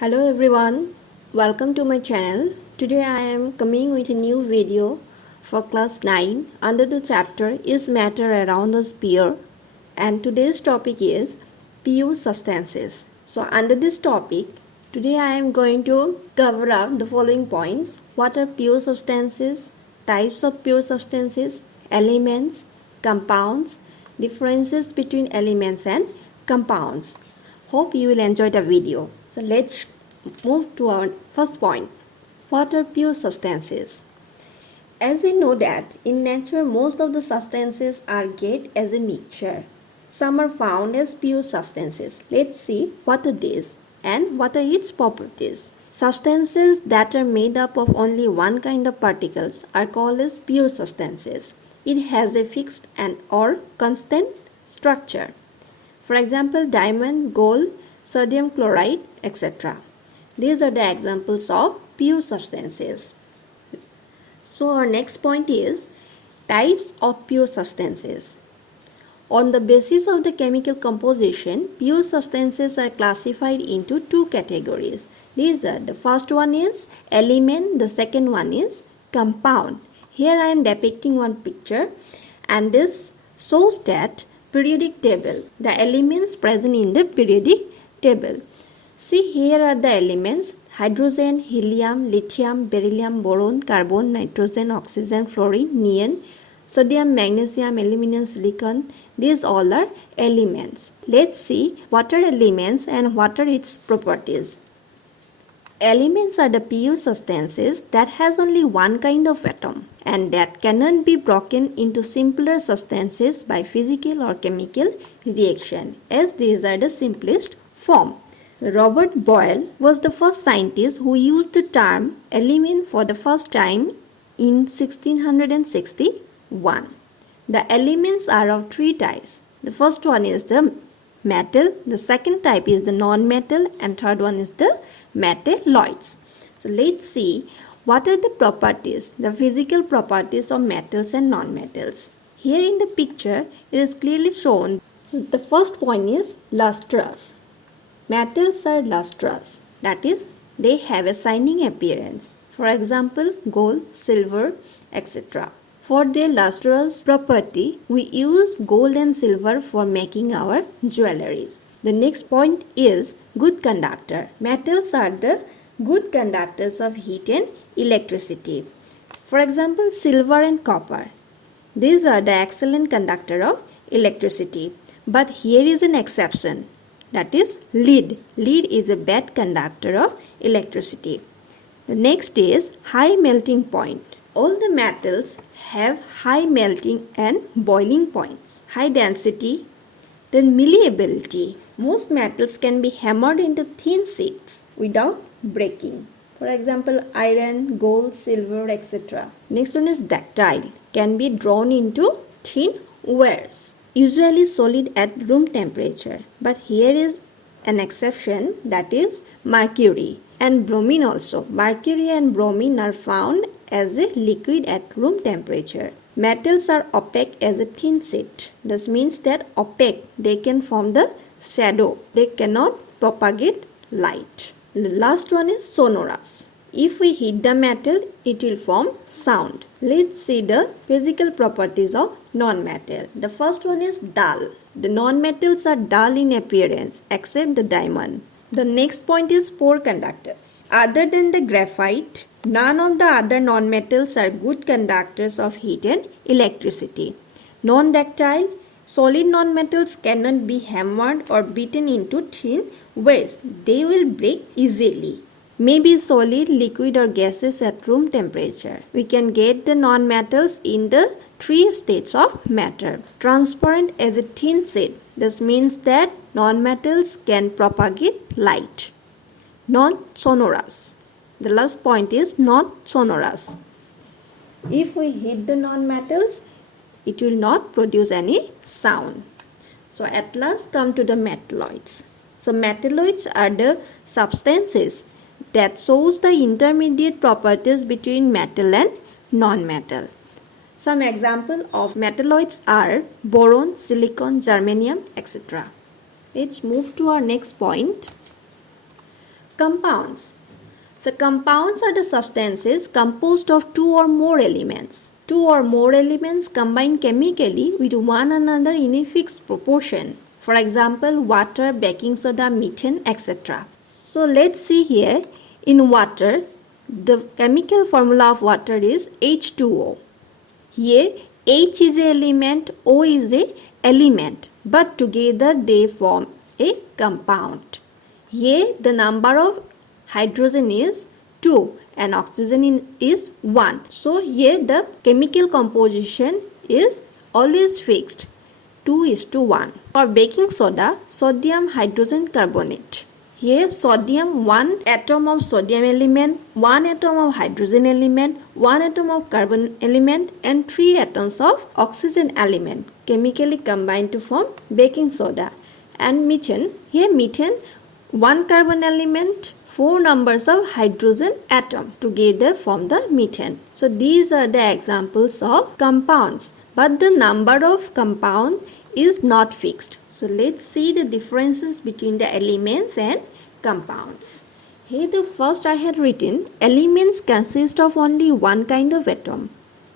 Hello everyone, welcome to my channel. Today I am coming with a new video for class 9 under the chapter Is Matter Around Us Pure, and today's topic is pure substances. So under this topic, today I am going to cover up the following points. What are pure substances, types of pure substances, elements, compounds, differences between elements and compounds. Hope you will enjoy the video. So let's move to our first point. What are pure substances? As we know that in nature most of the substances are get as a mixture. Some are found as pure substances. Let's see what are these and what are its properties. Substances that are made up of only one kind of particles are called as pure substances. It has a fixed and or constant structure. For example, diamond, gold, sodium chloride, etc. These are the examples of pure substances. So our next point is types of pure substances. On the basis of the chemical composition, pure substances are classified into two categories. These are, the first one is element, the second one is compound. Here I am depicting one picture, and this shows that periodic table, the elements present in the periodic table. See, here are the elements: hydrogen, helium, lithium, beryllium, boron, carbon, nitrogen, oxygen, fluorine, neon, sodium, magnesium, aluminum, silicon. These all are elements. Let's see what are elements and what are its properties. Elements are the pure substances that has only one kind of atom and that cannot be broken into simpler substances by physical or chemical reaction, as these are the simplest form. Robert Boyle was the first scientist who used the term element for the first time in 1661. The elements are of three types. The first one is the metal, the second type is the non-metal, and third one is the metalloids. So let's see what are the properties, the physical properties of metals and non-metals. Here in the picture it is clearly shown. So the first point is lustrous. Metals are lustrous, that is, they have a shining appearance. For example, gold, silver, etc. For their lustrous property, we use gold and silver for making our jewelries. The next point is good conductor. Metals are the good conductors of heat and electricity. For example, silver and copper. These are the excellent conductor of electricity. But here is an exception. That is lead. Lead is a bad conductor of electricity. The next is high melting point. All the metals have high melting and boiling points. High density. Then malleability. Most metals can be hammered into thin sheets without breaking. For example, iron, gold, silver, etc. Next one is ductile. Can be drawn into thin wires. Usually solid at room temperature, but here is an exception, that is mercury and bromine also. Mercury and bromine are found as a liquid at room temperature. Metals are opaque as a thin sheet. This means that opaque, they can form the shadow. They cannot propagate light. The last one is sonorous. If we hit the metal, it will form sound. Let's see the physical properties of non-metal. The first one is dull. The non-metals are dull in appearance except the diamond. The next point is poor conductors. Other than the graphite, none of the other non-metals are good conductors of heat and electricity. Non-ductile, solid non-metals cannot be hammered or beaten into thin wires. They will break easily. May be solid, liquid or gases at room temperature. We can get the non-metals in the three states of matter. Transparent as a thin sheet. This means that non-metals can propagate light. Non-sonorous. The last point is non-sonorous. If we hit the non-metals, it will not produce any sound. So at last come to the metalloids. So metalloids are the substances that shows the intermediate properties between metal and non-metal. Some examples of metalloids are boron, silicon, germanium, etc. Let's move to our next point. Compounds. So compounds are the substances composed of two or more elements. Two or more elements combine chemically with one another in a fixed proportion. For example, water, baking soda, methane, etc. So let's see here. In water, the chemical formula of water is H2O. Here H is an element, O is an element, but together they form a compound. Here the number of hydrogen is 2 and oxygen is 1. So here the chemical composition is always fixed, 2:1. For baking soda, sodium hydrogen carbonate. Here sodium, 1 atom of sodium element, 1 atom of hydrogen element, 1 atom of carbon element and 3 atoms of oxygen element chemically combine to form baking soda. And methane, here methane, 1 carbon element, 4 numbers of hydrogen atom together form the methane. So these are the examples of compounds, but the number of compound is not fixed. So let's see the differences between the elements and compounds. Here the first I had written, elements consist of only one kind of atom,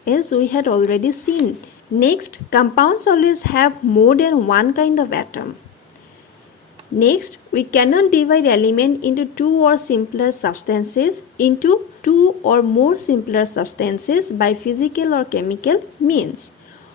as we had already seen. Next, compounds always have more than one kind of atom. Next, we cannot divide element into two or simpler substances into two or more simpler substances by physical or chemical means.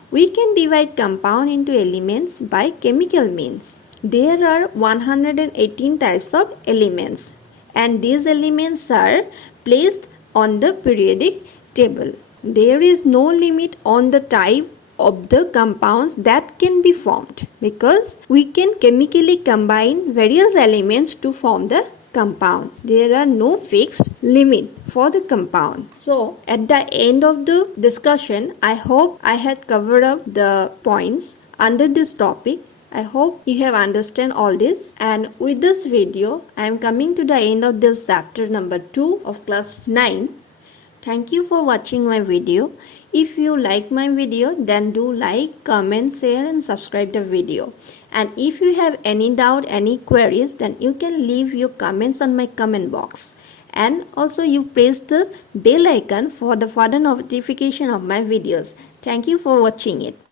We can divide compound into elements by chemical means. There are 118 types of elements and these elements are placed on the periodic table. There is no limit on the type of the compounds that can be formed because we can chemically combine various elements to form the compound. There are no fixed limit for the compound. So at the end of the discussion, I hope I had covered up the points under this topic. I hope you have understand all this, and with this video I am coming to the end of this chapter number 2 of class 9. Thank you for watching my video. If you like my video, then do like, comment, share and subscribe the video. And if you have any doubt, any queries, then you can leave your comments on my comment box. And also you press the bell icon for the further notification of my videos. Thank you for watching it.